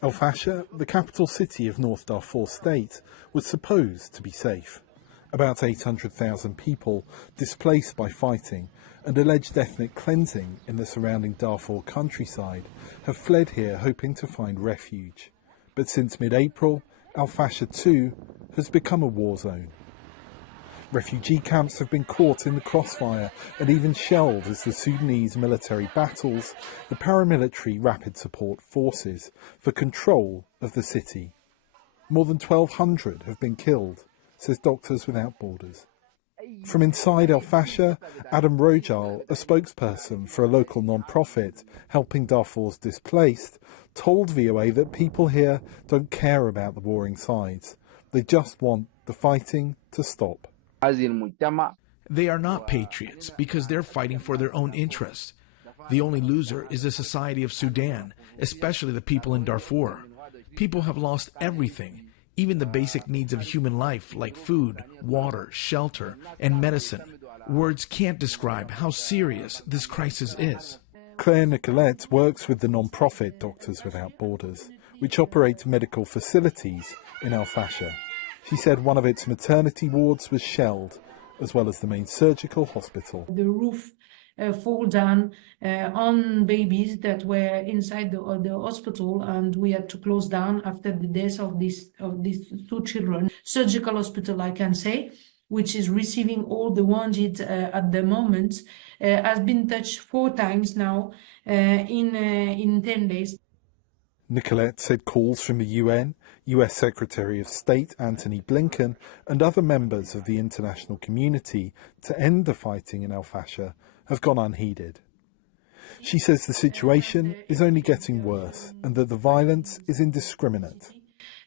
El Fasher, the capital city of North Darfur state, was supposed to be safe. About 800,000 people displaced by fighting and alleged ethnic cleansing in the surrounding Darfur countryside have fled here hoping to find refuge. But since mid-April, El Fasher too has become a war zone. Refugee camps have been caught in the crossfire and even shelled as the Sudanese military battles the paramilitary rapid support forces for control of the city. More than 1,200 have been killed, says Doctors Without Borders. From inside El Fasher, Adam Rojal, a spokesperson for a local non-profit helping Darfur's displaced, told VOA that people here don't care about the warring sides. They just want the fighting to stop. They are not patriots because they're fighting for their own interests. The only loser is the society of Sudan, especially the people in Darfur. People have lost everything, even the basic needs of human life like food, water, shelter, and medicine. Words can't describe how serious this crisis is. Claire Nicolette works with the non-profit Doctors Without Borders, which operates medical facilities in El Fasher. She said one of its maternity wards was shelled, as well as the main surgical hospital. The roof fall down on babies that were inside the hospital, and we had to close down after the death of these two children. Surgical hospital, I can say, which is receiving all the wounded at the moment, has been touched 4 times now in 10 days. Nicolette said calls from the UN, US Secretary of State Antony Blinken and other members of the international community to end the fighting in El Fasher have gone unheeded. She says the situation is only getting worse and that the violence is indiscriminate.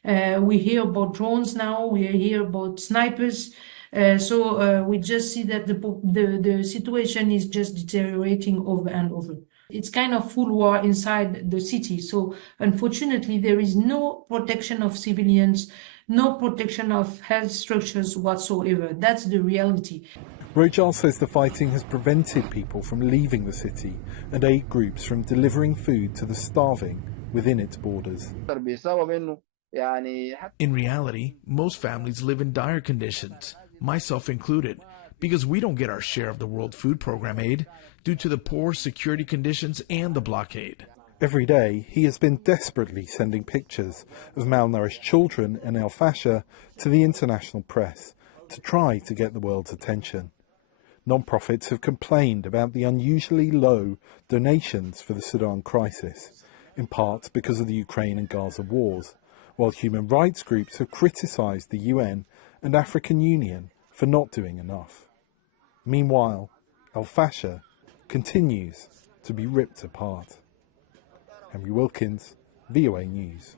We hear about drones now, we hear about snipers, so we just see that the situation is just deteriorating over and over. It's kind of full war inside the city, so unfortunately there is no protection of civilians, no protection of health structures whatsoever. That's the reality. Rojal says the fighting has prevented people from leaving the city and aid groups from delivering food to the starving within its borders. In reality, most families live in dire conditions, myself included, because we don't get our share of the World Food Program aid due to the poor security conditions and the blockade. Every day, he has been desperately sending pictures of malnourished children in El Fasher to the international press to try to get the world's attention. Non-profits have complained about the unusually low donations for the Sudan crisis, in part because of the Ukraine and Gaza wars, while human rights groups have criticised the UN and African Union for not doing enough. Meanwhile, El Fasher continues to be ripped apart. Henry Wilkins, VOA News.